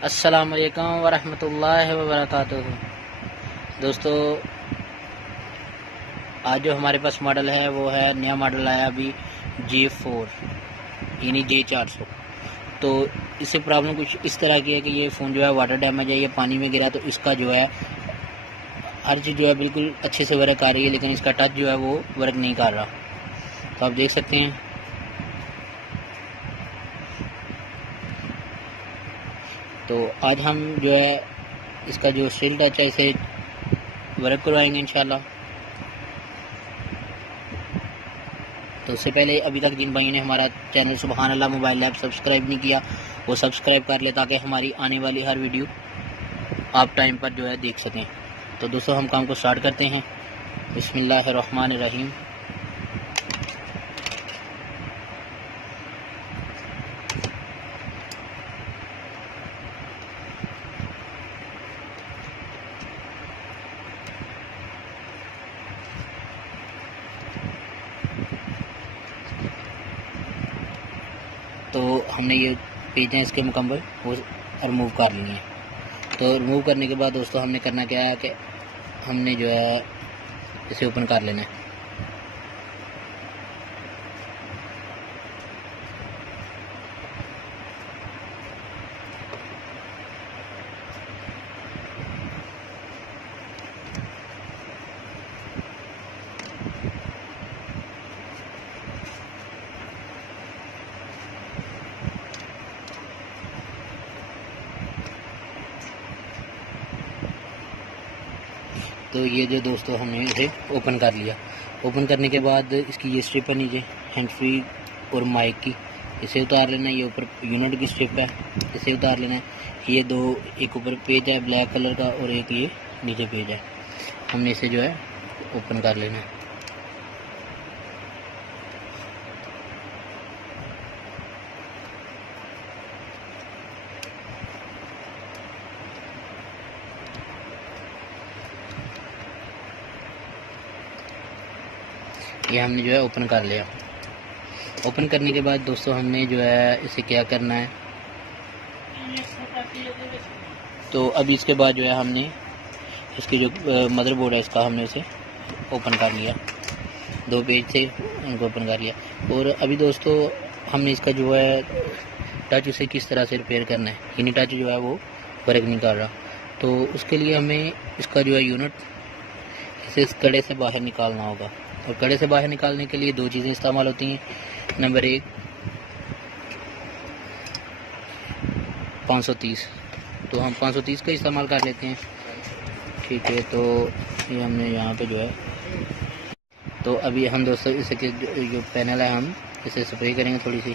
अस्सलाम वालेकुम वरहमतुल्लाहि वबरकातुहू। दोस्तों, आज जो हमारे पास मॉडल है वो है, नया मॉडल आया अभी J4 यानी J400। तो इससे प्रॉब्लम कुछ इस तरह की है कि ये फ़ोन जो है वाटर डैमेज है, ये पानी में गिरा तो इसका जो है हर चीज़ जो है बिल्कुल अच्छे से वर्क आ रही है, लेकिन इसका टच जो है वो वर्क नहीं कर रहा। तो आप देख सकते हैं। तो आज हम जो है इसका जो स्टिल टच है इसे वर्क करवाएंगे इंशाल्लाह। तो उससे पहले अभी तक जिन भाइयों ने हमारा चैनल सुबहान अल्लाह मोबाइल लैब सब्सक्राइब नहीं किया वो सब्सक्राइब कर ले, ताकि हमारी आने वाली हर वीडियो आप टाइम पर जो है देख सकें। तो दोस्तों, हम काम को स्टार्ट करते हैं। बिस्मिल्लाहिर्रहमानिर्रहीम। तो हमने ये पेज हैं इसके मुकम्मल वो रिमूव कर लिए हैं। तो रिमूव करने के बाद दोस्तों हमने करना क्या है कि हमने जो है इसे ओपन कर लेना है। तो ये जो दोस्तों हमने इसे ओपन कर लिया। ओपन करने के बाद इसकी ये स्ट्रिप है नीचे हैंड फ्री और माइक की, इसे उतार लेना है। ये ऊपर यूनिट की स्ट्रिप है, इसे उतार लेना है। ये दो, एक ऊपर पेज है ब्लैक कलर का और एक ये नीचे पेज है, हमने इसे जो है ओपन कर लेना है। ये हमने जो है ओपन कर लिया। ओपन करने के बाद दोस्तों हमने जो है इसे क्या करना है, तो अभी इसके बाद जो है हमने इसकी जो मदरबोर्ड है इसका हमने इसे ओपन कर लिया। दो पेज से उनको ओपन कर लिया। और अभी दोस्तों हमने इसका जो है टच उसे किस तरह से रिपेयर करना है, यानी टच जो है वो वर्क नहीं कर रहा। तो उसके लिए हमें इसका जो है यूनिट इसे इस कड़े से बाहर निकालना होगा। और कड़े से बाहर निकालने के लिए दो चीज़ें इस्तेमाल होती हैं। नंबर एक 530, तो हम 530 का इस्तेमाल कर लेते हैं, ठीक है। तो ये हमने यहाँ पे जो है, तो अभी हम दोस्तों इसे जो पैनल है हम इसे स्प्रे करेंगे थोड़ी सी,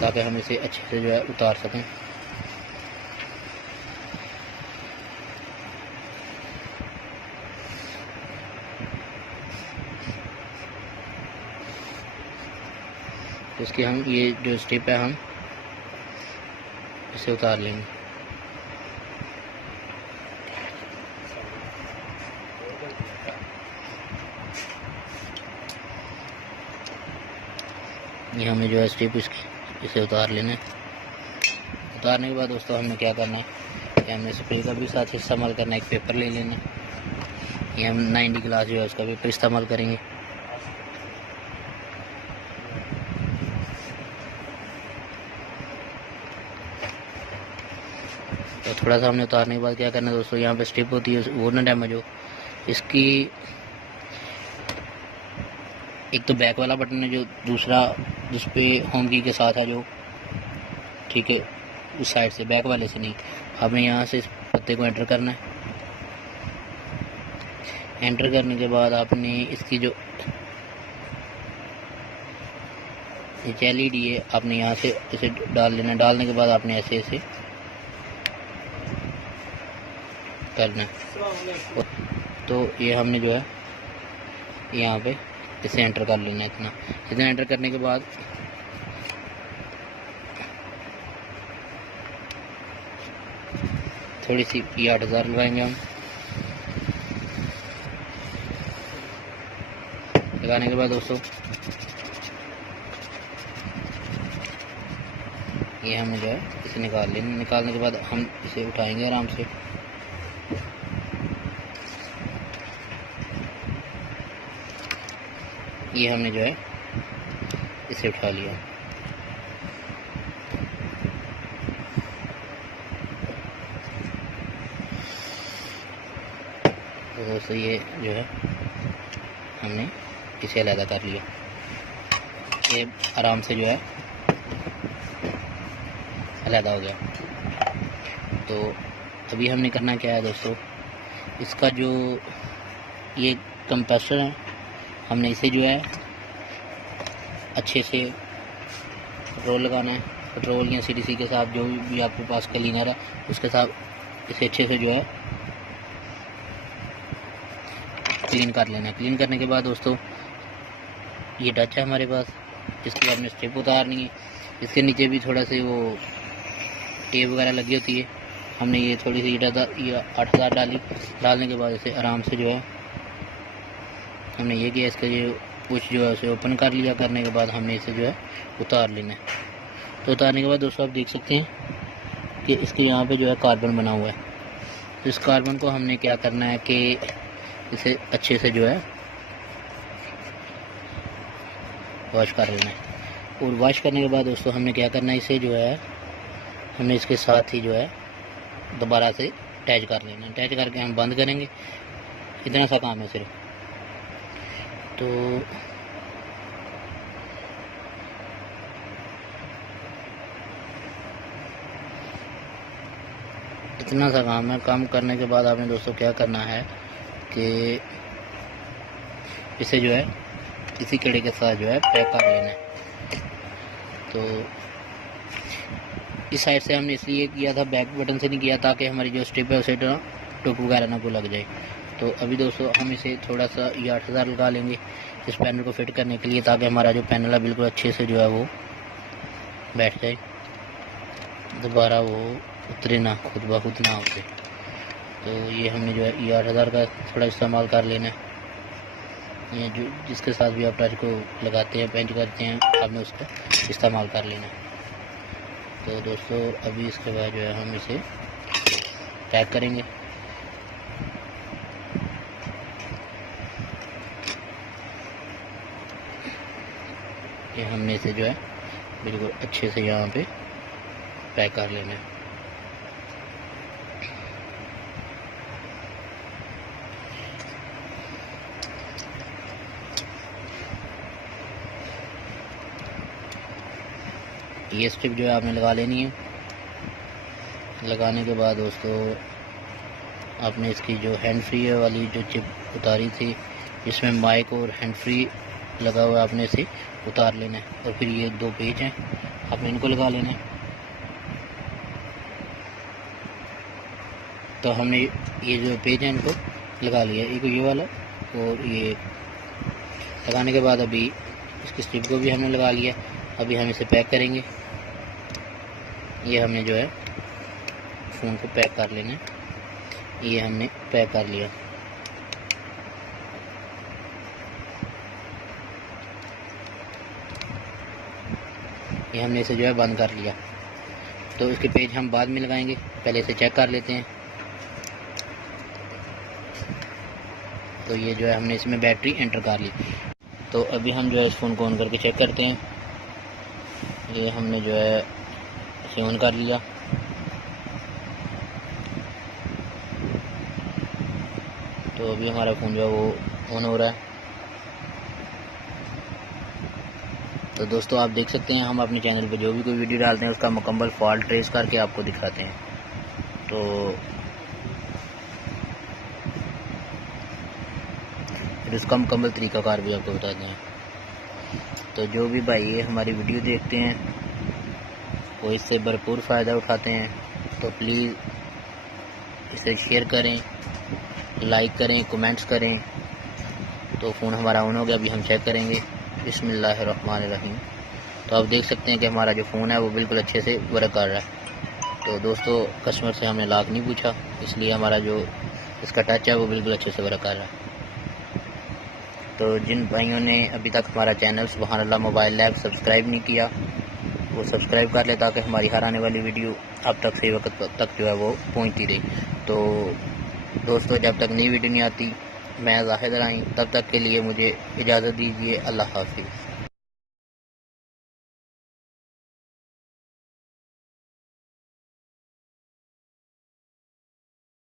ताकि हम इसे अच्छे से जो है उतार सकें। तो इसकी हम ये जो स्टेप है हम इसे उतार लेंगे। ये हमें जो है स्टेप इसकी इसे उतार लेना है। उतारने के बाद दोस्तों हमने क्या करना है कि हमने स्प्रे का भी साथ इस्तेमाल करना है। एक पेपर ले लेना है, ये हम 90 ग्लास जो है उसका पेपर इस्तेमाल करेंगे। तो थोड़ा सा हमने उतारने के बाद क्या करना है दोस्तों, यहाँ पे स्ट्रिप होती है वो ना डैमेज हो, इसकी एक तो बैक वाला बटन है जो दूसरा जिस पे होम की के साथ है जो, ठीक है, उस साइड से, बैक वाले से नहीं। आपने यहाँ से इस पत्ते को एंटर करना है। एंटर करने के बाद आपने इसकी जो LED है आपने यहाँ से इसे डाल लेना। डालने के बाद आपने ऐसे ऐसे करना है। तो ये हमने जो है यहाँ पे इसे एंटर कर लेना है। इतना एंटर करने के बाद थोड़ी सी P8000 लगाएंगे हम। लगाने के बाद दोस्तों ये हमने जो है इसे निकाल लेना। निकालने के बाद हम इसे उठाएंगे आराम से। ये हमने जो है इसे उठा लिया। तो दोस्तों ये जो है हमने इसे अलग कर लिया। ये आराम से जो है अलग हो गया। तो अभी हमने करना क्या है दोस्तों, इसका जो ये कंप्रेसर है हमने इसे जो है अच्छे से पेट्रोल लगाना है। पेट्रोल या CDC के साथ जो भी आपके पास क्लीनर है उसके साथ इसे अच्छे से जो है क्लीन कर लेना है। क्लीन करने के बाद दोस्तों ये टच है हमारे पास, इसकी आपने स्ट्रिप उतारनी है। इसके नीचे भी थोड़ा से वो टेप वगैरह लगी होती है। हमने ये थोड़ी सी 8000 डाली। डालने के बाद इसे आराम से जो है हमने ये किया, इसका ये कुछ जो है उसे ओपन कर लिया। करने के बाद हमने इसे जो है उतार लेना है। तो उतारने के बाद दोस्तों आप देख सकते हैं कि इसके यहाँ पे जो है कार्बन बना हुआ है। तो इस कार्बन को हमने क्या करना है कि इसे अच्छे से जो है वॉश कर लेना है। और वॉश करने के बाद दोस्तों हमने क्या करना है, इसे जो है हमने इसके साथ ही जो है दोबारा से अटैच कर लेना। अटैच करके हम बंद करेंगे। इतना सा काम है सिर्फ। तो इतना सा काम है। काम करने के बाद आपने दोस्तों क्या करना है कि इसे जो है इसी कड़े के साथ जो है पैक कर लेना है। तो इस साइड से हमने इसलिए किया था, बैक बटन से नहीं किया ताकि हमारी जो स्ट्रिप है उसे टुक वगैरह ना को लग जाए। तो अभी दोस्तों हम इसे थोड़ा सा ये 8000 लगा लेंगे इस पैनल को फिट करने के लिए, ताकि हमारा जो पैनल है बिल्कुल अच्छे से जो है वो बैठ जाए, दोबारा वो उतरे ना, खुद ब खुद ना उतरे। तो ये हमने जो है ये 8000 का थोड़ा इस्तेमाल कर लेना है। ये जो जिसके साथ भी आप टच को लगाते हैं, पेंट करते हैं, आपने उसका इस्तेमाल कर लेना है। तो दोस्तों अभी इसके बाद जो है हम इसे पैक करेंगे। ये हमने इसे जो है बिल्कुल अच्छे से यहाँ पे पैक कर लेना है। ये स्ट्रिप जो है आपने लगा लेनी है। लगाने के बाद दोस्तों आपने इसकी जो हैंड फ्री वाली जो चिप उतारी थी, इसमें माइक और हैंड फ्री लगा हुआ है, आपने इसे उतार लेना है। और फिर ये 2 पेज हैं, आपने इनको लगा लेना है। तो हमने ये जो पेज हैं इनको लगा लिया, एक ये वाला और ये। लगाने के बाद अभी इसकी स्ट्रिप को भी हमने लगा लिया। अभी हम इसे पैक करेंगे। ये हमने जो है फ़ोन को पैक कर लेना है। ये हमने पैक कर लिया। ये हमने इसे जो है बंद कर लिया। तो इसके पेज हम बाद में लगाएंगे, पहले इसे चेक कर लेते हैं। तो ये जो है हमने इसमें बैटरी एंटर कर ली। तो अभी हम जो है इस फ़ोन को ऑन करके चेक करते हैं। ये हमने जो है इसे ऑन कर लिया। तो अभी हमारा फ़ोन जो है वो ऑन हो रहा है। तो दोस्तों आप देख सकते हैं हम अपने चैनल पे जो भी कोई वीडियो डालते हैं उसका मुकम्मल फॉल्ट ट्रेस करके आपको दिखाते हैं। तो फिर उसका मुकम्मल तरीक़ाकार भी आपको बताते हैं। तो जो भी भाई ये हमारी वीडियो देखते हैं वो इससे भरपूर फ़ायदा उठाते हैं, तो प्लीज़ इसे शेयर करें, लाइक करें, कमेंट्स करें। तो फ़ोन हमारा ऑन हो गया। अभी हम चेक करेंगे। बिस्मिल्लाहिर्रहमानिर्रहीम। तो आप देख सकते हैं कि हमारा जो फ़ोन है वो बिल्कुल अच्छे से वर्क कर रहा है। तो दोस्तों कस्टमर से हमने लॉक नहीं पूछा, इसलिए हमारा जो इसका टच है वो बिल्कुल अच्छे से वर्क कर रहा है। तो जिन भाइयों ने अभी तक हमारा चैनल सुभान अल्लाह मोबाइल लैब सब्सक्राइब नहीं किया वो सब्सक्राइब कर ले ताकि हमारी हर आने वाली वीडियो अब तक से वक्त तक जो है वो पहुंचती रही। तो दोस्तों जब तक नई वीडियो नहीं आती मैं ज़ाहिद राही, तब तक के लिए मुझे इजाज़त दीजिए। अल्लाह हाफिज़।